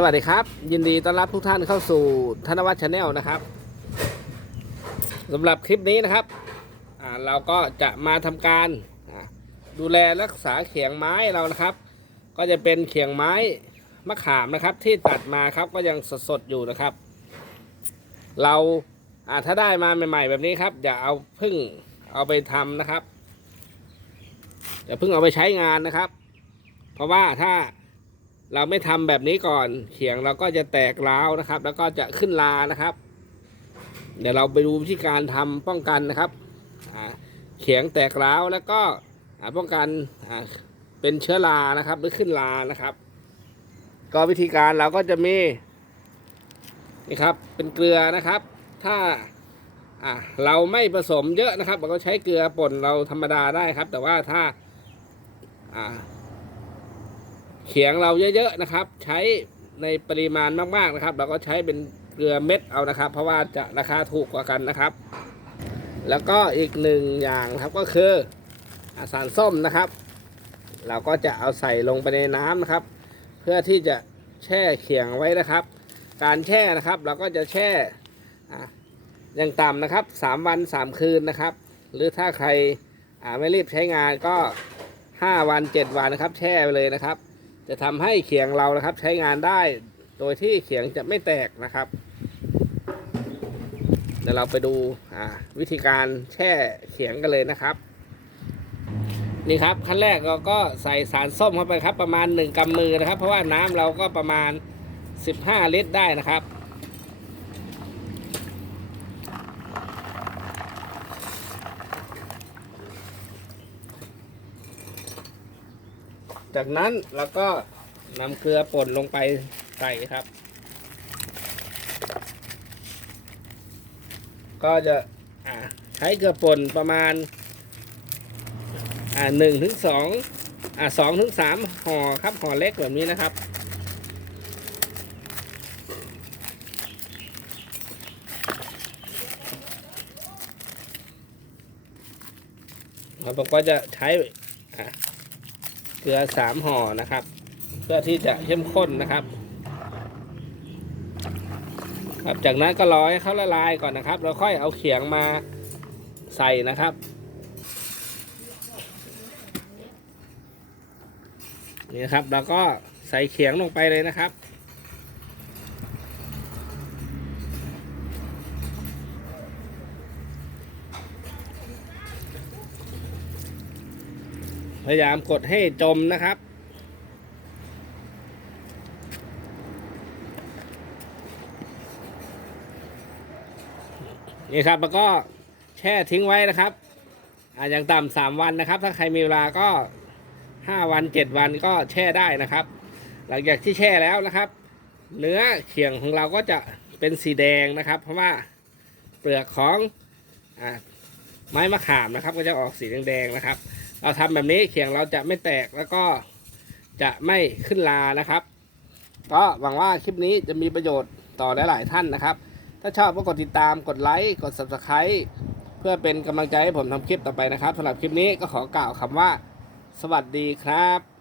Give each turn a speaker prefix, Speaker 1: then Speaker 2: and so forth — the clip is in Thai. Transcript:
Speaker 1: สวัสดีครับ ยินดีต้อนรับทุกท่านเข้าสู่ธนวัฒน์ชาแนลนะครับสำหรับคลิปนี้นะครับเราก็จะมาทำการดูแลรักษาเขียงไม้เรานะครับ ก็จะเป็นเขียงไม้มะขามนะครับ ที่ตัดมาครับก็ยังสดๆอยู่นะครับ เราถ้าได้มาใหม่ ๆ แบบนี้ครับอย่าเอาพึ่งเอาไปทำนะครับอย่าพึ่งเอาไปใช้งานนะครับ เพราะว่าถ้า เราไม่ทำแบบนี้ก่อนเขียงเราก็จะแตกร้าวนะครับ แล้วก็จะขึ้นลานะครับ เดี๋ยวเราไปดูวิธีการทำป้องกันนะครับเขียงแตกร้าวแล้วก็ป้องกันเป็นเชื้อรานะครับ หรือขึ้นลานะครับ ก็วิธีการเราก็จะมีนี่ครับเป็นเกลือนะครับ ถ้าเราไม่ผสมเยอะนะครับเราก็ใช้เกลือป่นเราธรรมดาได้ครับ แต่ว่าถ้า เขียงเราเยอะๆนะครับ ใช้ในปริมาณมากๆนะครับ เราก็ใช้เป็นเกลือเม็ดเอานะครับ เพราะว่าจะราคาถูกกว่ากันนะครับ แล้วก็อีกหนึ่งอย่างนะครับก็คือสารส้มนะครับ เราก็จะเอาใส่ลงไปในน้ำนะครับ เพื่อที่จะแช่เขียงไว้นะครับ การแช่นะครับ เราก็จะแช่อย่างต่ำนะครับ 3 วัน 3 คืนนะครับ หรือถ้าใครไม่รีบใช้งานก็ 5 วัน 7 วันนะครับ แช่ไปเลยนะครับ จะทำให้เขียงเรานะครับ ใช้งานได้โดยที่เขียงจะไม่แตกนะครับ เดี๋ยวเราไปดูวิธีการแช่เขียงกันเลยนะครับ นี่ครับขั้นแรกเราก็ใส่สารส้มเข้าไปครับ ประมาณ 1กำมือนะครับ เพราะว่าน้ำเราก็ประมาณ 15 ลิตรได้นะครับ จากนั้นเราก็นำเกลือป่นลงไปใส่ครับ ก็จะใช้เกลือป่นประมาณหนึ่งถึงสองสองถึงสามห่อครับห่อเล็กแบบนี้นะครับผมก็จะใช้ ลือสามห่อนะครับ เพื่อที่จะเข้มข้นนะครับ ครับจากนั้นก็รอให้เขาละลายก่อนนะครับ แล้วค่อยเอาเขียงมาใส่นะครับ นี่ครับเราก็ใส่เขียงลงไปเลยนะครับ พยายามกดให้จมนะครับ นี่ครับแล้วก็แช่ทิ้งไว้นะครับอาอย่างต่ำสามวันนะครับ ถ้าใครมีเวลาก็ห้าวันเจ็ดวันก็แช่ได้นะครับ หลังจากที่แช่แล้วนะครับ เนื้อเขียงของเราก็จะเป็นสีแดงนะครับ เพราะว่าเปลือกของอไม้มะขามนะครับ ก็จะออกสีแดงๆนะครับ เราทำแบบนี้เขียงเราจะไม่แตกแล้วก็จะไม่ขึ้นลานะครับ ก็หวังว่าคลิปนี้จะมีประโยชน์ต่อหลายๆท่านนะครับ ถ้าชอบก็กดติดตามกดไลค์กด subscribe เพื่อเป็นกำลังใจให้ผมทำคลิปต่อไปนะครับสำหรับคลิปนี้ก็ขอกล่าวคำว่า สวัสดีครับ